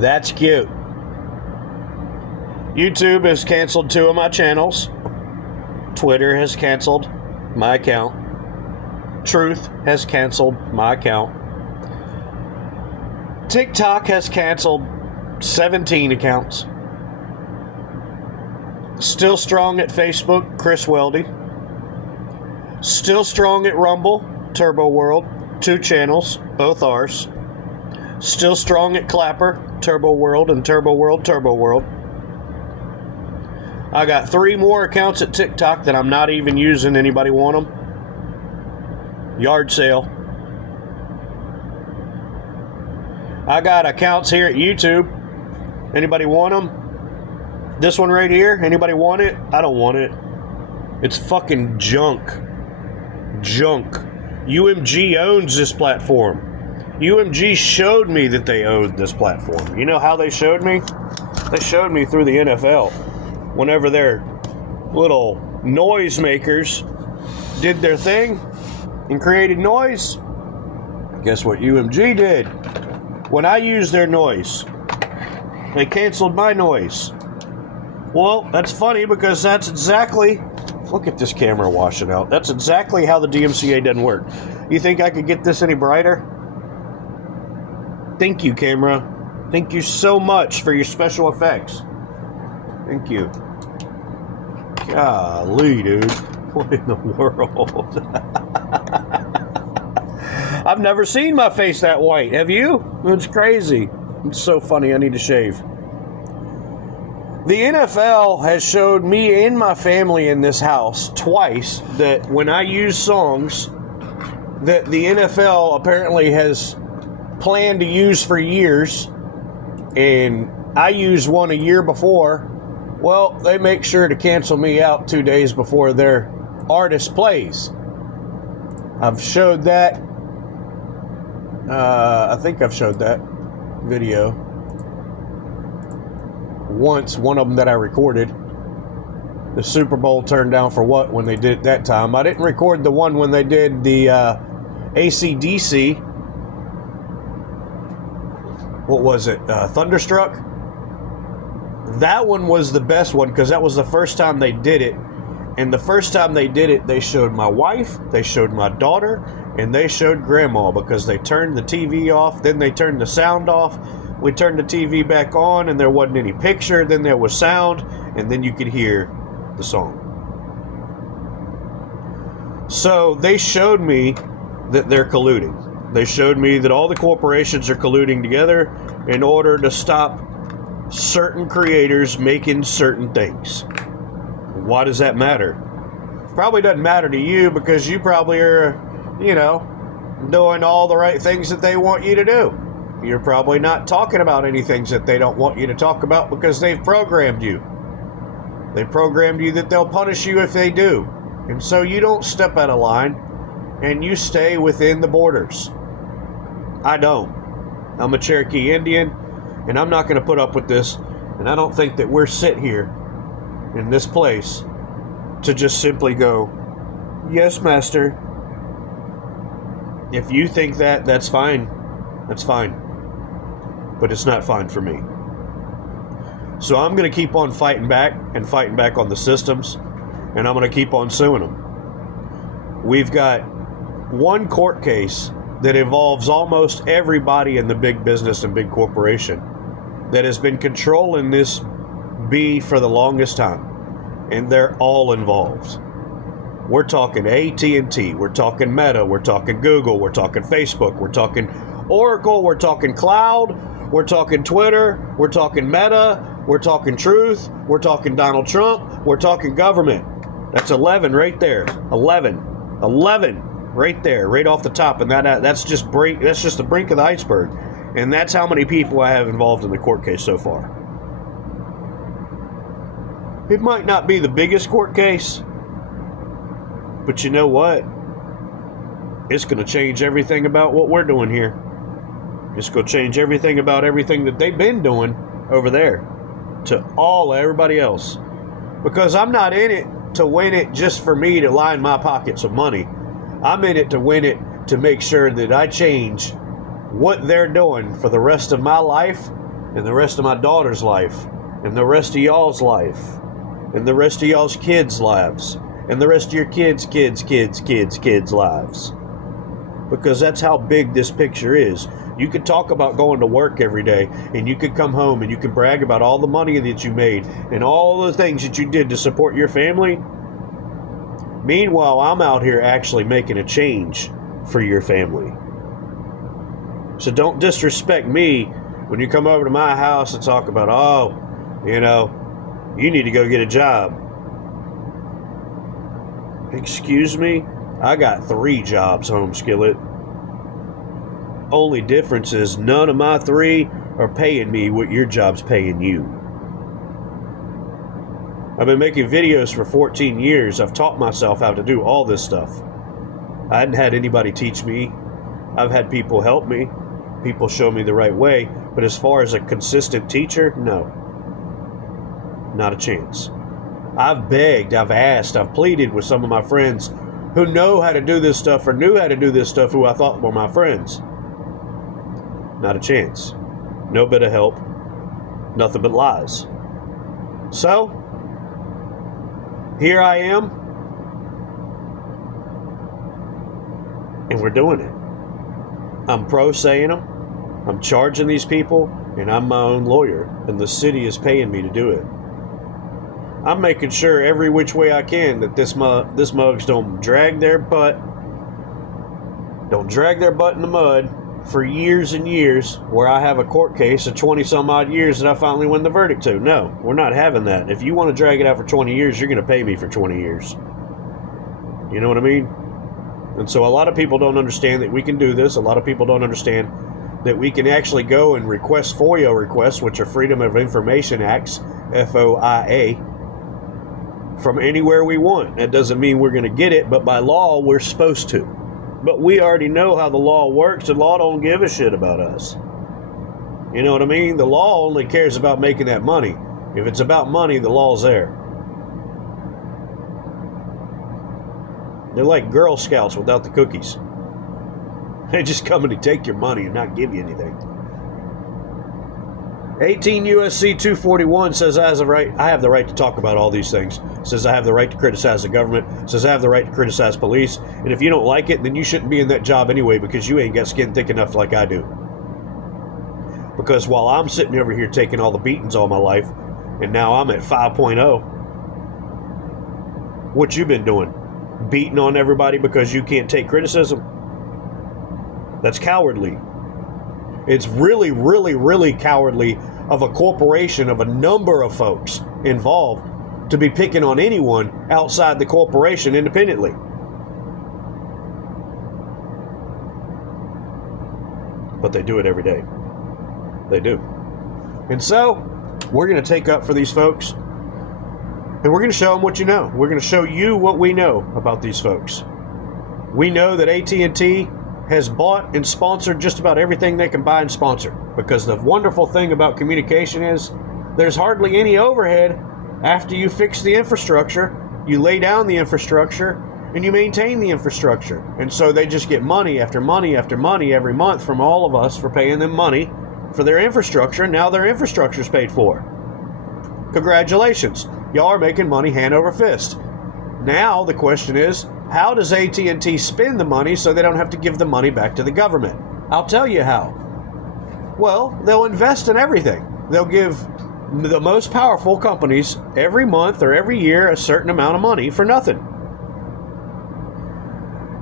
That's cute. YouTube has canceled 2 of my channels. Twitter has canceled my account. Truth has canceled my account. TikTok has canceled 17 accounts. Still strong at Facebook, Chris Weldy. Still strong at Rumble, Turbo World. 2 channels, both ours. Still strong at Clapper, Turbo World, and Turbo World, Turbo World. I got 3 more accounts at TikTok that I'm not even using. Anybody want them? Yard sale. I got accounts here at YouTube. Anybody want them? This one right here. Anybody want it? I don't want it. It's fucking junk. Junk. UMG owns this platform. UMG showed me that they owned this platform. You know how they showed me? They showed me through the NFL. Whenever their little noise makers did their thing and created noise, guess what UMG did? When I used their noise, they canceled my noise. Well, that's funny because that's exactly, look at this camera washing out. That's exactly how the DMCA doesn't work. You think I could get this any brighter? Thank you, camera. Thank you so much for your special effects. Thank you. Golly, dude. What in the world? I've never seen my face that white. Have you? It's crazy. It's so funny. I need to shave. The NFL has showed me and my family in this house twice that when I use songs that the NFL apparently has planned to use for years, and I used one a year before, well, they make sure to cancel me out 2 days before their artist plays. I've showed that. I think I've showed that video once, one of them that I recorded. The Super Bowl turned down for what when they did it that time. I didn't record the one when they did the AC/DC. What was it? Thunderstruck? That one was the best one because that was the first time they did it. And the first time they did it, they showed my wife, they showed my daughter, and they showed Grandma because they turned the TV off, then they turned the sound off. We turned the TV back on and there wasn't any picture, then there was sound, and then you could hear the song. So they showed me that they're colluding. They showed me that all the corporations are colluding together in order to stop certain creators making certain things. Why does that matter? Probably doesn't matter to you because you probably are, doing all the right things that they want you to do. You're probably not talking about any things that they don't want you to talk about because they've programmed you. They programmed you that they'll punish you if they do. And so you don't step out of line and you stay within the borders. I don't. I'm a Cherokee Indian and I'm not going to put up with this. And I don't think that we're sit here in this place to just simply go, yes, master. If you think that, that's fine. That's fine. But it's not fine for me. So I'm going to keep on fighting back on the systems, and I'm going to keep on suing them. We've got one court case that involves almost everybody in the big business and big corporation that has been controlling this bee for the longest time, and they're all involved. We're talking AT&T, we're talking Meta, we're talking Google, we're talking Facebook, we're talking Oracle, we're talking cloud, we're talking Twitter, we're talking Meta, we're talking Truth, we're talking Donald Trump, we're talking government. That's 11 right there. 11 right there, right off the top, and that's just the brink of the iceberg. And that's how many people I have involved in the court case so far. It might not be the biggest court case, but you know what? It's going to change everything about what we're doing here. It's going to change everything about everything that they've been doing over there to everybody else. Because I'm not in it to win it just for me to line my pockets of money. I'm in it to win it to make sure that I change what they're doing for the rest of my life and the rest of my daughter's life, and the rest of y'all's life, and the rest of y'all's kids' lives, and the rest of your kids' kids' lives. Because that's how big this picture is. You could talk about going to work every day, and you could come home and you can brag about all the money that you made and all the things that you did to support your family. Meanwhile, I'm out here actually making a change for your family. So don't disrespect me when you come over to my house and talk about, you need to go get a job. Excuse me? I got 3 jobs, Home Skillet. Only difference is none of my 3 are paying me what your job's paying you. I've been making videos for 14 years. I've taught myself how to do all this stuff. I hadn't had anybody teach me. I've had people help me. People show me the right way. But as far as a consistent teacher, no. Not a chance. I've begged, I've asked, I've pleaded with some of my friends who know how to do this stuff or knew how to do this stuff who I thought were my friends. Not a chance. No bit of help. Nothing but lies. So, here I am. And we're doing it. I'm pro-saying them. I'm charging these people. And I'm my own lawyer. And the city is paying me to do it. I'm making sure every which way I can that this mugs don't drag their butt in the mud for years and years, where I have a court case of 20 some odd years that I finally win the verdict to. No, we're not having that. If you want to drag it out for 20 years, you're going to pay me for 20 years. You know what I mean? And so a lot of people don't understand that we can do this. A lot of people don't understand that we can actually go and request FOIA requests, which are Freedom of Information Acts, FOIA, from anywhere we want. That doesn't mean we're going to get it, but by law, we're supposed to. But we already know how the law works. The law don't give a shit about us. You know what I mean? The law only cares about making that money. If it's about money, the law's there. They're like Girl Scouts without the cookies. They just come in to take your money and not give you anything. 18 U.S.C. 241 says I have the right to talk about all these things. Says I have the right to criticize the government. Says I have the right to criticize police. And if you don't like it, then you shouldn't be in that job anyway, because you ain't got skin thick enough like I do. Because while I'm sitting over here taking all the beatings all my life, and now I'm at 5.0, what you been doing? Beating on everybody because you can't take criticism? That's cowardly. It's really, really, really cowardly of a corporation, of a number of folks involved, to be picking on anyone outside the corporation independently. But they do it every day. They do. And so, we're going to take up for these folks, and we're going to show them what you know. We're going to show you what we know about these folks. We know that AT&T has bought and sponsored just about everything they can buy and sponsor. Because the wonderful thing about communication is there's hardly any overhead after you fix the infrastructure. You lay down the infrastructure and you maintain the infrastructure. And so they just get money after money after money every month from all of us for paying them money for their infrastructure. And now their infrastructure is paid for. Congratulations. Y'all are making money hand over fist. Now the question is, how does AT&T spend the money so they don't have to give the money back to the government? I'll tell you how. Well, they'll invest in everything. They'll give the most powerful companies every month or every year a certain amount of money for nothing.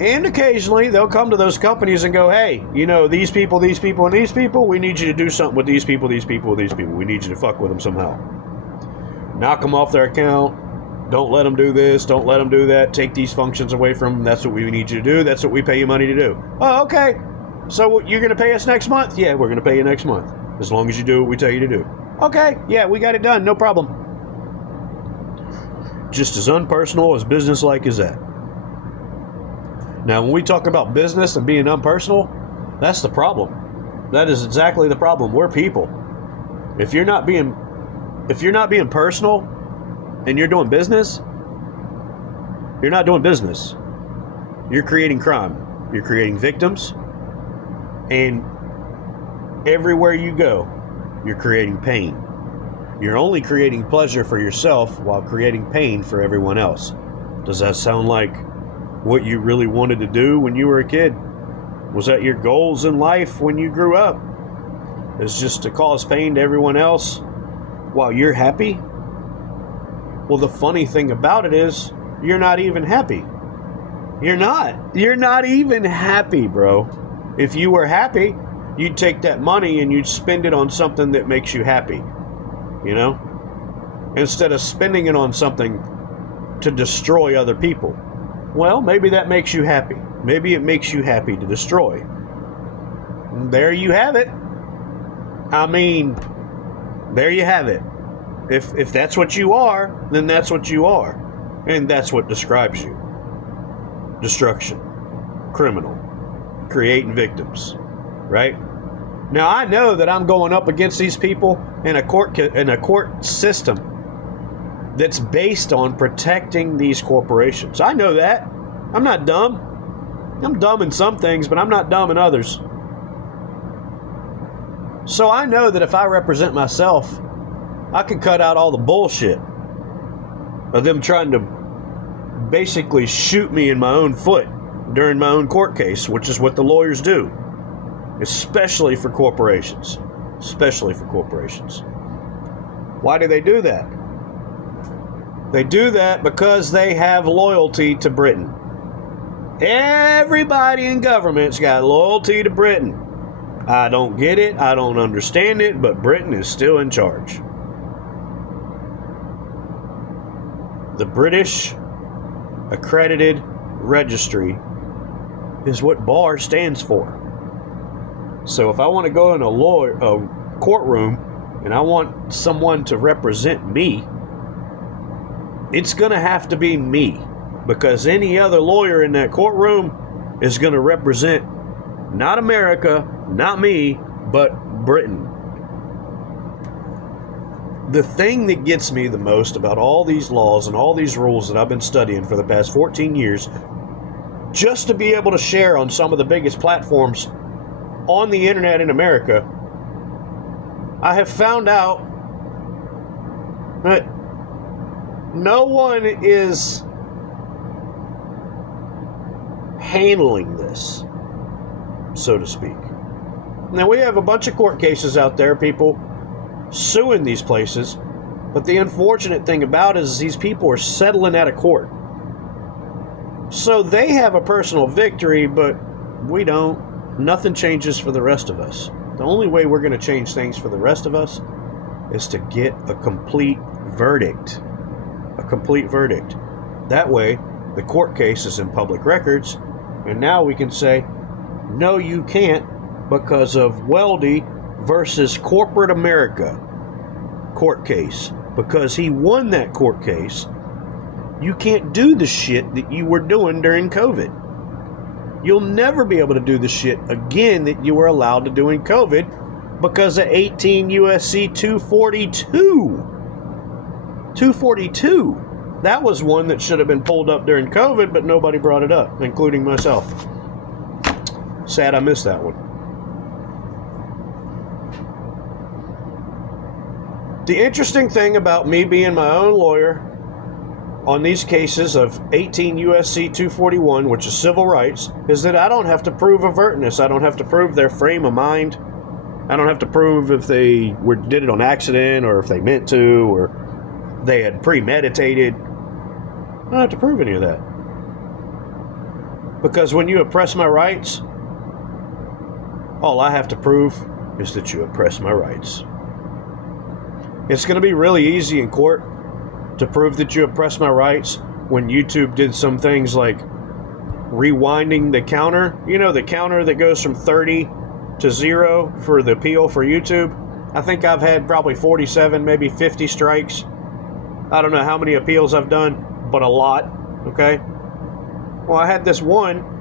And occasionally they'll come to those companies and go, hey, these people, and these people, we need you to do something with these people. We need you to fuck with them somehow. Knock them off their account. Don't let them do this. Don't let them do that. Take these functions away from them. That's what we need you to do. That's what we pay you money to do. Oh, okay. So you're going to pay us next month? Yeah, we're going to pay you next month. As long as you do what we tell you to do. Okay. Yeah, we got it done. No problem. Just as unpersonal, as businesslike as that. Now, when we talk about business and being unpersonal, that's the problem. That is exactly the problem. We're people. If you're not being personal, and you're doing business, you're not doing business. You're creating crime. You're creating victims. And everywhere you go, you're creating pain. You're only creating pleasure for yourself while creating pain for everyone else. Does that sound like what you really wanted to do when you were a kid? Was that your goals in life when you grew up? Is just to cause pain to everyone else while you're happy? Well, the funny thing about it is, you're not even happy. You're not. You're not even happy, bro. If you were happy, you'd take that money and you'd spend it on something that makes you happy. You know? Instead of spending it on something to destroy other people. Well, maybe that makes you happy. Maybe it makes you happy to destroy. There you have it. I mean, there you have it. If that's what you are, then that's what you are. And that's what describes you. Destruction. Criminal. Creating victims. Right? Now, I know that I'm going up against these people in a court system that's based on protecting these corporations. I know that. I'm not dumb. I'm dumb in some things, but I'm not dumb in others. So I know that if I represent myself, I can cut out all the bullshit of them trying to basically shoot me in my own foot during my own court case, which is what the lawyers do. Especially for corporations. Especially for corporations. Why do they do that? They do that because they have loyalty to Britain. Everybody in government's got loyalty to Britain. I don't get it, I don't understand it, but Britain is still in charge. The British Accredited Registry is what BAR stands for. So if I want to go in a courtroom and I want someone to represent me, it's going to have to be me, because any other lawyer in that courtroom is going to represent not America, not me, but Britain. The thing that gets me the most about all these laws and all these rules that I've been studying for the past 14 years, just to be able to share on some of the biggest platforms on the internet in America, I have found out that no one is handling this, so to speak. Now, we have a bunch of court cases out there, people suing these places, but the unfortunate thing about it is these people are settling out of court. So they have a personal victory, but we don't. Nothing changes for the rest of us. The only way we're going to change things for the rest of us is to get a complete verdict. A complete verdict. That way, the court case is in public records, and now we can say, no, you can't, because of Weldy versus corporate America court case. Because he won that court case, you can't do the shit that you were doing during COVID. You'll never be able to do the shit again that you were allowed to do in COVID because of 18 USC 242. 242. That was one that should have been pulled up during COVID, but nobody brought it up, including myself. Sad I missed that one. The interesting thing about me being my own lawyer on these cases of 18 USC 241, which is civil rights, is that I don't have to prove avertness. I don't have to prove their frame of mind. I don't have to prove if they did it on accident or if they meant to or they had premeditated. I don't have to prove any of that. Because when you oppress my rights, all I have to prove is that you oppress my rights. It's going to be really easy in court to prove that you oppress my rights when YouTube did some things like rewinding the counter. You know, the counter that goes from 30 to 0 for the appeal for YouTube. I think I've had probably 47, maybe 50 strikes. I don't know how many appeals I've done, but a lot, okay? Well, I had this one